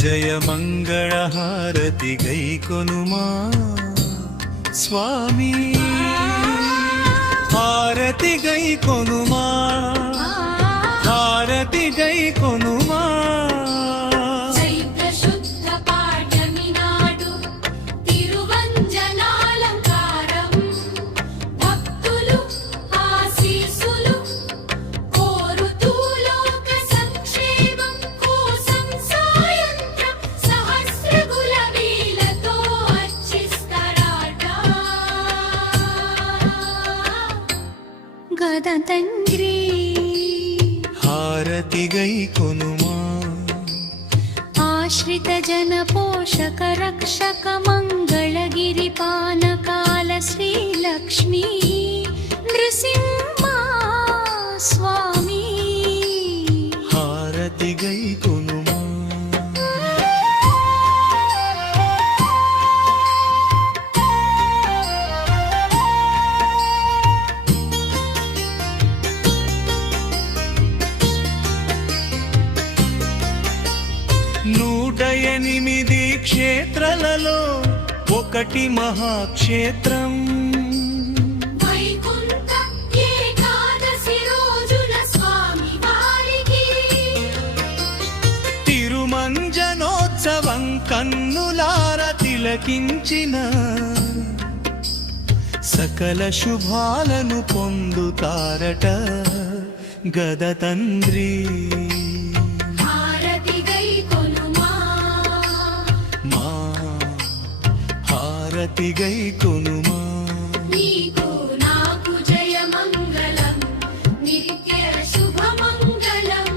జయ మంగళ హారతి గైకొనుమా స్వామి, హారతి గైకొనుమా, హారతి గైకొనుమా. గదతంగ్రీ హారతి గైకొనుమా, ఆశ్రిత జన పోషక రక్షక మంగళగిరి పానకాల శ్రీలక్ష్మీ నృసింహ స్వామి, హారతి గైకొనుమా. ఎనిమిది క్షేత్రాలలో ఒకటి మహాక్షేత్రం, వైకుంఠ ఏకాదశి రోజున స్వామి వారికి తిరుమంజనోత్సవం కన్నులార తిలకించిన సకల శుభాలను పొందుతారట గదతంద్రి. హారతి గైకొనుమా, నీకు నాకు జయ మంగళం నిత్య శుభ మంగళం.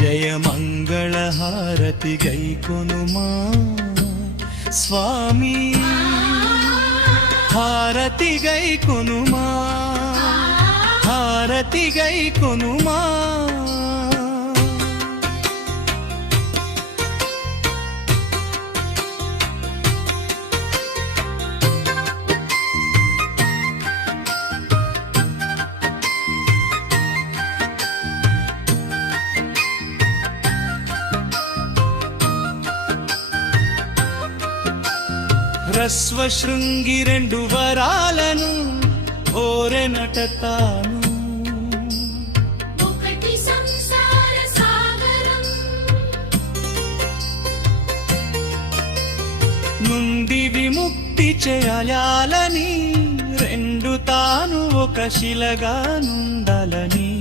జయ మంగళ హారతి గైకొనుమా స్వామి, హారతి గైకొనుమా, హారతి గైకొనుమా. హ్రస్వ శృంగి రెండు వరాలను ఓరెనట తాను, ఒకటి సంసార సాగరం నుండి విముక్తి చేయాలని, రెండు తాను ఒక శిలగా నుండాలని,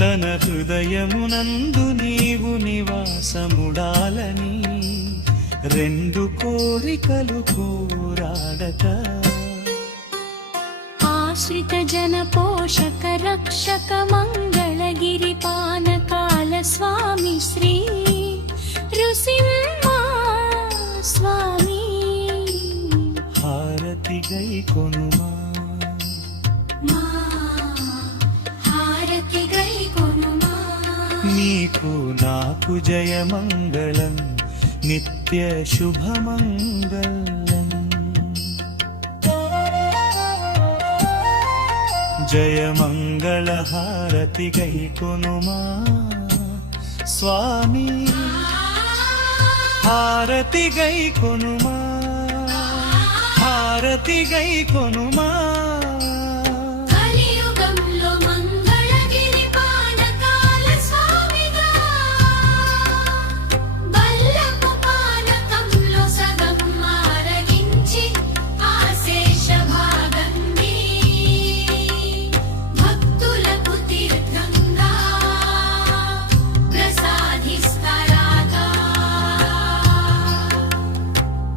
తన హృదయమునందు నీవు నివాసముడాలని రెండు కోరికలు కోరాడట. ఆశ్రిత జన పోషక రక్షక మంగళగిరి పానకాల స్వామి శ్రీ నృసింహ స్వామి, హారతి గైకొనుమా, హారతి గైకొనుమా. నీకు నాకు జయ మంగళం నిత్య శుభమంగళం. జయ మంగళ హారతి గైకొనుమా స్వామి, హారతి గైకొనుమా, హారతి గైకొనుమా.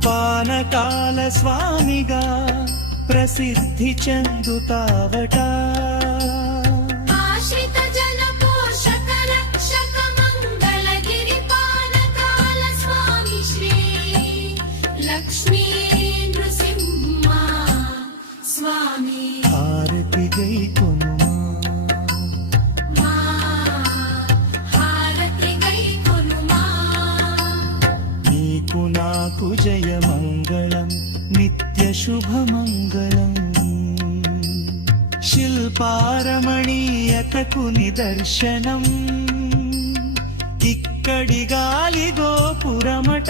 పానకాల స్వామిగా ప్రసిద్ధి చెందుతావట, ఆశ్రిత జన పోషక రక్షక మంగళగిరి పానకాల స్వామి శ్రీ లక్ష్మీ నృసింహ స్వామి, హారతి గైకొనుమా, హారతి గైకొనుమా. నీకు నాకు జయ మంగళం నిత్య శుభమంగళం. శిల్పారమణీయతకు నిదర్శనం ఇక్కడి గాలి గోపురమట.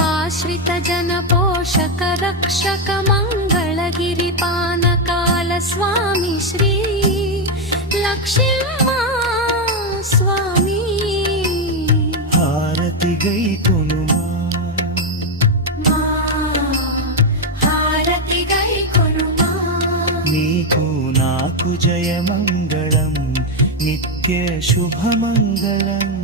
ఆశ్రిత జన పోషక రక్షక మంగళగిరి పానకాల స్వామి శ్రీ లక్ష్మీ స్వామి. హారతి గై కొనుమా మా హారతి గై కొనుమా. నీకు నాకు జయమంగళం నిత్య శుభమంగళం.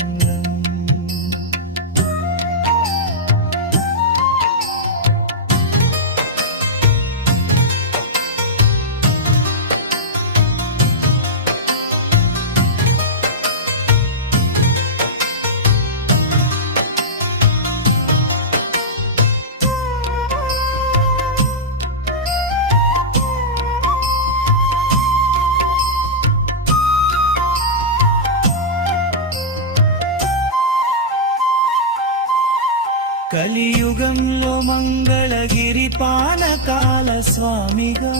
కలియుగంలో మంగళగిరి పానకాల స్వామిగా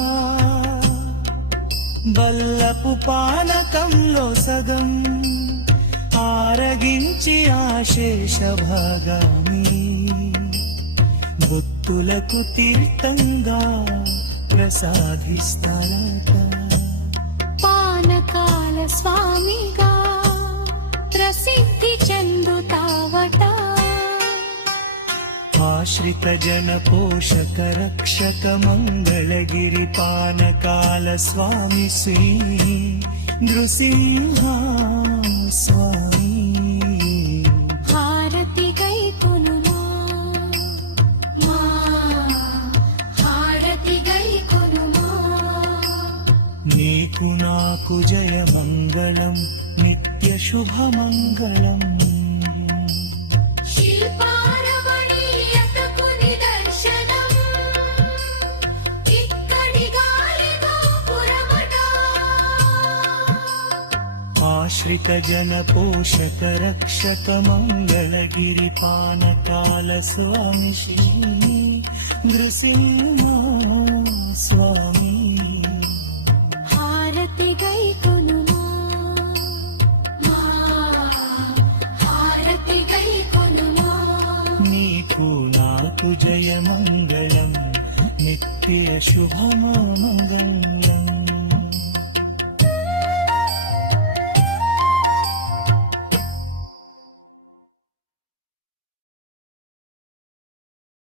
బల్లపు పానకంలో సగం ఆరగించి ఆశేష భాగామి భక్తులకు తీర్థంగా ప్రసాదిస్తారట. పానకాల స్వామిగా ప్రసిద్ధి చెందుతావట. ఆశ్రిత జన పోషక రక్షక మంగళగిరి పానకాల స్వామి శ్రీ నృసింహ స్వామి. హారతి గై కొనుమా మా హారతి గై కొనుమా. నీకు నాకు జయమంగళం నిత్య శుభమంగళం. శిల్పారమణీయతకు నిదర్శనం ఇక్కడి గాలి గోపురమట. ఆశ్రిత జన పోషక రక్షక మంగళగిరి పానకాల స్వామి శ్రీ నృసింహ స్వామి. హారతి గై కొనుమా మా హారతి గై కొనుమా. నీకు నాకు జయమంగళం నిత్య శుభమంగళం.